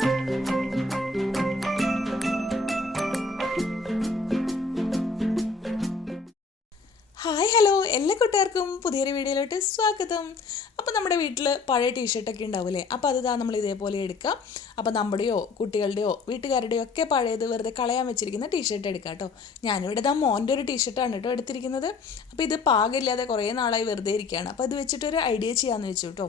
Hi hello എല്ലാ കൂട്ടുകാർക്കും പുതിയൊരു വീഡിയോയിലോട്ട് സ്വാഗതം. അപ്പോൾ നമ്മുടെ വീട്ടിൽ പഴയ ടീഷർട്ടൊക്കെ ഉണ്ടാവില്ലേ, അപ്പോൾ അത് നമ്മൾ ഇതേപോലെ എടുക്കുക. അപ്പോൾ നമ്മുടെയോ കുട്ടികളുടെയോ വീട്ടുകാരുടെയോ ഒക്കെ പഴയത് വെറുതെ കളയാൻ വെച്ചിരിക്കുന്ന ടീഷർട്ട് എടുക്കുക കേട്ടോ. ഞാനിവിടെ മോൻ്റെ ഒരു ടീഷർട്ടാണ് കേട്ടോ എടുത്തിരിക്കുന്നത്. അപ്പോൾ ഇത് പാകമില്ലാതെ കുറേ നാളായി വെറുതെ ഇരിക്കുകയാണ്. അപ്പോൾ ഇത് വെച്ചിട്ടൊരു ഐഡിയ ചെയ്യാമെന്ന് വെച്ചു കേട്ടോ.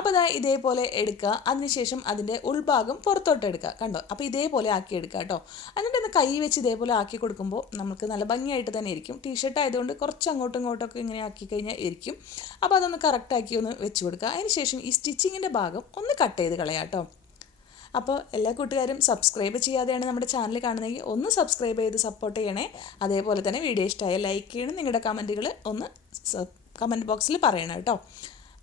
അപ്പോൾ ഇതേപോലെ എടുക്കുക. അതിനുശേഷം അതിൻ്റെ ഉൾഭാഗം പുറത്തോട്ട് എടുക്കുക. കണ്ടോ, അപ്പോൾ ഇതേപോലെ ആക്കി എടുക്കുക കേട്ടോ. എന്നിട്ട് കൈ വെച്ച് ഇതേപോലെ ആക്കി കൊടുക്കുമ്പോൾ നമുക്ക് നല്ല ഭംഗിയായിട്ട് തന്നെ ഇരിക്കും. ടീഷർട്ട് ആയതുകൊണ്ട് കുറച്ച് അങ്ങോട്ടും ഇങ്ങോട്ടൊക്കെ ഇങ്ങനെ ആക്കി കഴിഞ്ഞാൽ ഇരിക്കും. അപ്പോൾ അതൊന്ന് കറക്റ്റാക്കി ഒന്ന് വെച്ച് കൊടുക്കുക. അതിനുശേഷം ഈ സ്റ്റിച്ചിങ്ങിൻ്റെ ഭാഗം ഒന്ന് കട്ട് ചെയ്ത് കളയാം കേട്ടോ. അപ്പോൾ എല്ലാ കൂട്ടുകാരും സബ്സ്ക്രൈബ് ചെയ്യാതെയാണ് നമ്മുടെ ചാനൽ കാണുന്നതെങ്കിൽ ഒന്ന് സബ്സ്ക്രൈബ് ചെയ്ത് സപ്പോർട്ട് ചെയ്യണേ. അതേപോലെ തന്നെ വീഡിയോ ഇഷ്ടമായ ലൈക്ക് ചെയ്യണം. നിങ്ങളുടെ കമൻറ്റുകൾ ഒന്ന് കമൻറ്റ് ബോക്സിൽ പറയണം കേട്ടോ.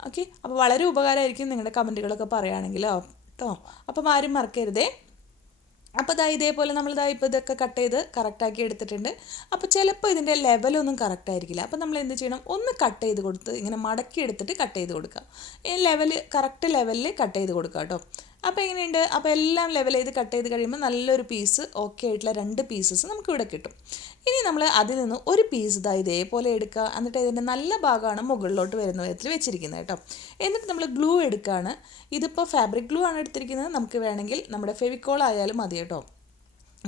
ഓക്കെ, അപ്പോൾ വളരെ ഉപകാരമായിരിക്കും നിങ്ങളുടെ കമൻറ്റുകളൊക്കെ പറയുകയാണെങ്കിലോ കേട്ടോ. അപ്പം ആരും മറക്കരുതേ. അപ്പോൾ ഇതേപോലെ നമ്മൾ ഇപ്പോൾ ഇതൊക്കെ കട്ട് ചെയ്ത് കറക്റ്റാക്കി എടുത്തിട്ടുണ്ട്. അപ്പോൾ ചിലപ്പോൾ ഇതിൻ്റെ ലെവലൊന്നും കറക്റ്റ് ആയിരിക്കില്ല. അപ്പോൾ നമ്മൾ എന്ത് ചെയ്യണം, ഒന്ന് കട്ട് ചെയ്ത് കൊടുത്ത് ഇങ്ങനെ മടക്കി എടുത്തിട്ട് കട്ട് ചെയ്ത് കൊടുക്കുക. ഈ കറക്റ്റ് ലെവലിൽ കട്ട് ചെയ്ത് കൊടുക്കുക കേട്ടോ. അപ്പോൾ എങ്ങനെയുണ്ട്, അപ്പോൾ എല്ലാം ലെവൽ ചെയ്ത് കട്ട് ചെയ്ത് കഴിയുമ്പോൾ നല്ലൊരു പീസ് ഓക്കെ ആയിട്ടുള്ള 2 പീസസ് നമുക്ക് ഇവിടെ കിട്ടും. ഇനി നമ്മൾ അതിൽ നിന്ന് ഒരു പീസ് ഇതേപോലെ എടുക്കുക. എന്നിട്ട് ഇതിൻ്റെ നല്ല ഭാഗമാണ് മുകളിലോട്ട് വരുന്ന വിധത്തിൽ വെച്ചിരിക്കുന്നത് കേട്ടോ. എന്നിട്ട് നമ്മൾ ഗ്ലൂ എടുക്കുകയാണ്. ഇതിപ്പോൾ ഫാബ്രിക് ഗ്ലൂ ആണ് എടുത്തിരിക്കുന്നത്. നമുക്ക് വേണമെങ്കിൽ നമ്മുടെ ഫെവിക്കോൾ ആയാലും മതി കേട്ടോ.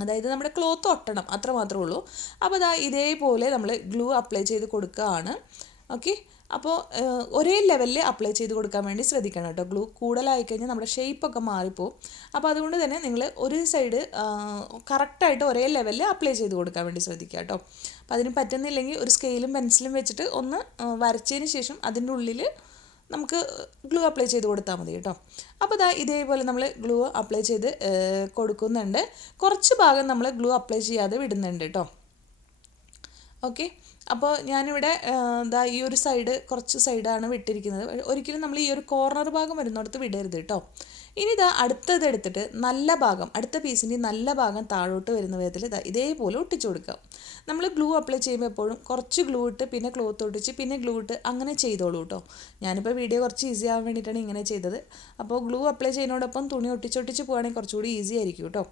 അതായത് നമ്മുടെ ക്ലോത്ത് ഒട്ടണം, അത്ര മാത്രമേ ഉള്ളൂ. അപ്പോൾ ഇതേപോലെ നമ്മൾ ഗ്ലൂ അപ്ലൈ ചെയ്ത് കൊടുക്കുകയാണ്. ഓക്കെ, അപ്പോൾ ഒരേ ലെവലിൽ അപ്ലൈ ചെയ്ത് കൊടുക്കാൻ വേണ്ടി ശ്രദ്ധിക്കണം കേട്ടോ. ഗ്ലൂ കൂടുതലായി കഴിഞ്ഞാൽ നമ്മുടെ ഷേപ്പൊക്കെ മാറിപ്പോവും. അപ്പോൾ അതുകൊണ്ട് തന്നെ നിങ്ങൾ ഒരു സൈഡ് കറക്റ്റായിട്ട് ഒരേ ലെവലിൽ അപ്ലൈ ചെയ്ത് കൊടുക്കാൻ വേണ്ടി ശ്രദ്ധിക്കുക കേട്ടോ. അപ്പോൾ അതിന് പറ്റുന്നില്ലെങ്കിൽ ഒരു സ്കെയിലും പെൻസിലും വെച്ചിട്ട് ഒന്ന് വരച്ചതിന് ശേഷം അതിൻ്റെ ഉള്ളിൽ നമുക്ക് ഗ്ലൂ അപ്ലൈ ചെയ്ത് കൊടുത്താൽ മതി കേട്ടോ. അപ്പോൾ ഇതേപോലെ നമ്മൾ ഗ്ലൂ അപ്ലൈ ചെയ്ത് കൊടുക്കുന്നുണ്ട്. കുറച്ച് ഭാഗം നമ്മൾ ഗ്ലൂ അപ്ലൈ ചെയ്യാതെ വിടുന്നുണ്ട് കേട്ടോ. ഓക്കെ, അപ്പോൾ ഞാനിവിടെ ഈ ഒരു സൈഡ് കുറച്ച് സൈഡാണ് വിട്ടിരിക്കുന്നത്. ഒരിക്കലും നമ്മൾ ഈ ഒരു കോർണർ ഭാഗം വരുന്നിടത്ത് വിടരുത് കേട്ടോ. ഇനി അടുത്തത് എടുത്തിട്ട് നല്ല ഭാഗം, അടുത്ത പീസിൻ്റെ നല്ല ഭാഗം താഴോട്ട് വരുന്ന വിധത്തിൽ ഇതേപോലെ ഒട്ടിച്ചു കൊടുക്കുക. നമ്മൾ ഗ്ലൂ അപ്ലൈ ചെയ്യുമ്പോൾ എപ്പോഴും കുറച്ച് ഗ്ലൂ ഇട്ട് പിന്നെ ക്ലോത്ത് ഒട്ടിച്ച് പിന്നെ ഗ്ലൂ ഇട്ട് അങ്ങനെ ചെയ്തോളൂ കേട്ടോ. ഞാനിപ്പോൾ വീഡിയോ കുറച്ച് ഈസി ആവാൻ വേണ്ടിയിട്ടാണ് ഇങ്ങനെ ചെയ്തത്. അപ്പോൾ ഗ്ലൂ അപ്ലൈ ചെയ്യുന്നതോടൊപ്പം തുണി ഒട്ടിച്ചൊട്ടിച്ച് പോകുകയാണെങ്കിൽ കുറച്ചുകൂടി ഈസി ആയിരിക്കും കേട്ടോ.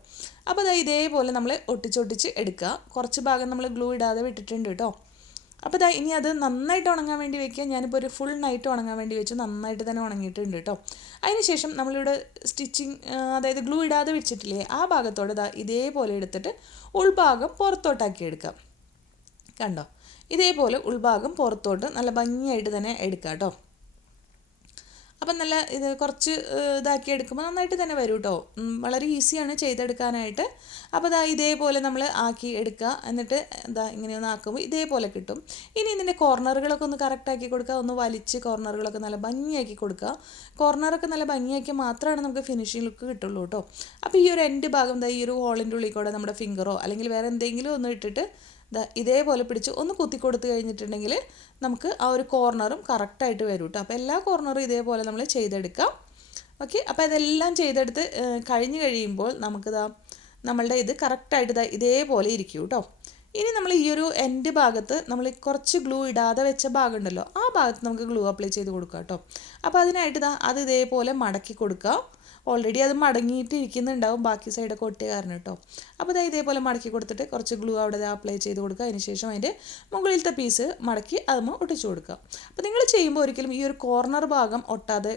അപ്പോൾ ഇതേപോലെ നമ്മൾ ഒട്ടിച്ചൊട്ടിച്ച് എടുക്കുക. കുറച്ച് ഭാഗം നമ്മൾ ഗ്ലൂ ഇടാതെ വിട്ടിട്ടുണ്ട് കേട്ടോ. അപ്പോൾ ഇനി അത് നന്നായിട്ട് ഉണങ്ങാൻ വേണ്ടി വെക്കുക. ഞാനിപ്പോൾ ഒരു ഫുൾ നൈറ്റ് ഉണങ്ങാൻ വേണ്ടി വെച്ചു. നന്നായിട്ട് തന്നെ ഉണങ്ങിയിട്ടുണ്ട് കേട്ടോ. അതിനുശേഷം നമ്മളിവിടെ സ്റ്റിച്ചിങ്, അതായത് ഗ്ലൂ ഇടാതെ വെച്ചിട്ടില്ലേ, ആ ഭാഗത്തോടെ ഇതേപോലെ എടുത്തിട്ട് ഉൾഭാഗം പുറത്തോട്ടാക്കി എടുക്കാം. കണ്ടോ, ഇതേപോലെ ഉൾഭാഗം പുറത്തോട്ട് നല്ല ഭംഗിയായിട്ട് തന്നെ എടുക്കാം കേട്ടോ. അപ്പം നല്ല ഇത് കുറച്ച് ഇതാക്കി എടുക്കുമ്പോൾ നന്നായിട്ട് തന്നെ വരും കേട്ടോ. വളരെ ഈസിയാണ് ചെയ്തെടുക്കാനായിട്ട്. അപ്പോൾ ഇതേപോലെ നമ്മൾ ആക്കി എടുക്കുക. എന്നിട്ട് ഇങ്ങനെയൊന്ന് ആക്കുമ്പോൾ ഇതേപോലെ കിട്ടും. ഇനി ഇതിൻ്റെ കോർണറുകളൊക്കെ ഒന്ന് കറക്റ്റാക്കി കൊടുക്കുക. ഒന്ന് വലിച്ച് കോർണറുകളൊക്കെ നല്ല ഭംഗിയാക്കി കൊടുക്കുക. കോർണറൊക്കെ നല്ല ഭംഗിയാക്കി മാത്രമാണ് നമുക്ക് ഫിനിഷിംഗ് ലുക്ക് കിട്ടുള്ളൂ കേട്ടോ. അപ്പോൾ ഈ ഒരു എൻഡ് ഭാഗം ഈ ഒരു ഹോളിൻ്റെ ഉള്ളിൽ കൂടെ നമ്മുടെ ഫിംഗറോ അല്ലെങ്കിൽ വേറെ എന്തെങ്കിലും ഒന്ന് ഇട്ടിട്ട് ഇതേപോലെ പിടിച്ച് ഒന്ന് കുത്തി കൊടുത്തു കഴിഞ്ഞിട്ടുണ്ടെങ്കിൽ നമുക്ക് ആ ഒരു കോർണറും കറക്റ്റായിട്ട് വരും കേട്ടോ. അപ്പോൾ എല്ലാ കോർണറും ഇതേപോലെ നമ്മൾ ചെയ്തെടുക്കാം. ഓക്കെ, അപ്പോൾ ഇതെല്ലാം ചെയ്തെടുത്ത് കഴിഞ്ഞ് കഴിയുമ്പോൾ നമുക്ക് നമ്മളുടെ ഇത് കറക്റ്റായിട്ട് ഇതേപോലെ ഇരിക്കും കേട്ടോ. ഇനി നമ്മൾ ഈ ഒരു എൻഡ് ഭാഗത്ത് നമ്മൾ കുറച്ച് ഗ്ലൂ ഇടാതെ വെച്ച ഭാഗം ഉണ്ടല്ലോ, ആ ഭാഗത്ത് നമുക്ക് ഗ്ലൂ അപ്ലൈ ചെയ്ത് കൊടുക്കാം കേട്ടോ. അപ്പോൾ അതിനായിട്ട് അത് ഇതേപോലെ മടക്കി കൊടുക്കുക. ഓൾറെഡി അത് മടങ്ങിയിട്ട് ഇരിക്കുന്നുണ്ടാവും, ബാക്കി സൈഡൊക്കെ ഒട്ടിയ കാരണം കേട്ടോ. അപ്പോൾ ഇതേപോലെ മടക്കി കൊടുത്തിട്ട് കുറച്ച് ഗ്ലൂ അവിടെ അപ്ലൈ ചെയ്ത് കൊടുക്കുക. അതിന് ശേഷം അതിൻ്റെ മുകളിലത്തെ പീസ് മടക്കി അതുമ്പോൾ ഒട്ടിച്ചു കൊടുക്കുക. അപ്പോൾ നിങ്ങൾ ചെയ്യുമ്പോൾ ഒരിക്കലും ഈ ഒരു കോർണർ ഭാഗം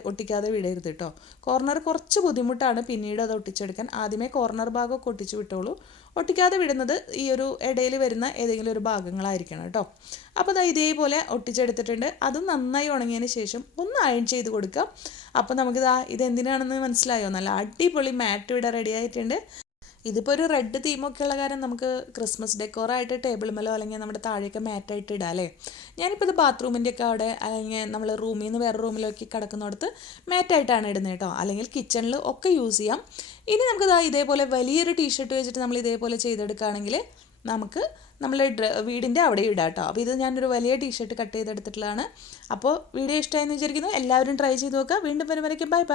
ഒട്ടിക്കാതെ വിടരുത് കേട്ടോ. കോർണർ കുറച്ച് ബുദ്ധിമുട്ടാണ് പിന്നീട് അത് ഒട്ടിച്ചെടുക്കാൻ. ആദ്യമേ കോർണർ ഭാഗമൊക്കെ ഒട്ടിച്ച് വിട്ടോളൂ. ഒട്ടിക്കാതെ വിടുന്നത് ഈ ഒരു ഇടയിൽ വരുന്ന ഏതെങ്കിലും ഒരു ഭാഗങ്ങളായിരിക്കണം കേട്ടോ. അപ്പോൾ ഇതേപോലെ ഒട്ടിച്ചെടുത്തിട്ടുണ്ട്. അത് നന്നായി ഉണങ്ങിയതിന് ശേഷം ഒന്ന് അയൺ ചെയ്ത് കൊടുക്കുക. അപ്പോൾ നമുക്ക് ഇതെന്തിനാണെന്ന് മനസ്സിലായോ? നല്ല അടിപൊളി മാറ്റ് ഇവിടെ റെഡി ആയിട്ടുണ്ട്. ഇതിപ്പോൾ ഒരു റെഡ് തീമൊക്കെ ഉള്ള കാരണം നമുക്ക് ക്രിസ്മസ് ഡെക്കോറായിട്ട് ടേബിൾ മേലോ അല്ലെങ്കിൽ നമ്മുടെ താഴെയൊക്കെ മാറ്റായിട്ട് ഇടാം അല്ലേ. ഞാനിപ്പോൾ ഇത് ബാത്റൂമിൻ്റെ ഒക്കെ അവിടെ അല്ലെങ്കിൽ നമ്മൾ റൂമിൽ നിന്ന് വേറെ റൂമിലൊക്കെ കിടക്കുന്നിടത്ത് മാറ്റായിട്ടാണ് ഇടുന്നത് കേട്ടോ. അല്ലെങ്കിൽ കിച്ചണിൽ ഒക്കെ യൂസ് ചെയ്യാം. ഇനി നമുക്ക് ഇതേപോലെ വലിയൊരു ടീഷർട്ട് വെച്ചിട്ട് നമ്മൾ ഇതേപോലെ ചെയ്തെടുക്കുകയാണെങ്കിൽ നമുക്ക് നമ്മളെ വീടിൻ്റെ അവിടെ ഇടാം കേട്ടോ. അപ്പോൾ ഇത് ഞാനൊരു വലിയ ടീഷർട്ട് കട്ട് ചെയ്തെടുത്തിട്ടുള്ളതാണ്. അപ്പോൾ വീഡിയോ ഇഷ്ടമായെന്ന് വിചാരിക്കുന്നു. എല്ലാവരും ട്രൈ ചെയ്ത് നോക്കുക. വീണ്ടും വരുമ്പോഴേക്കും ബൈ ബൈ.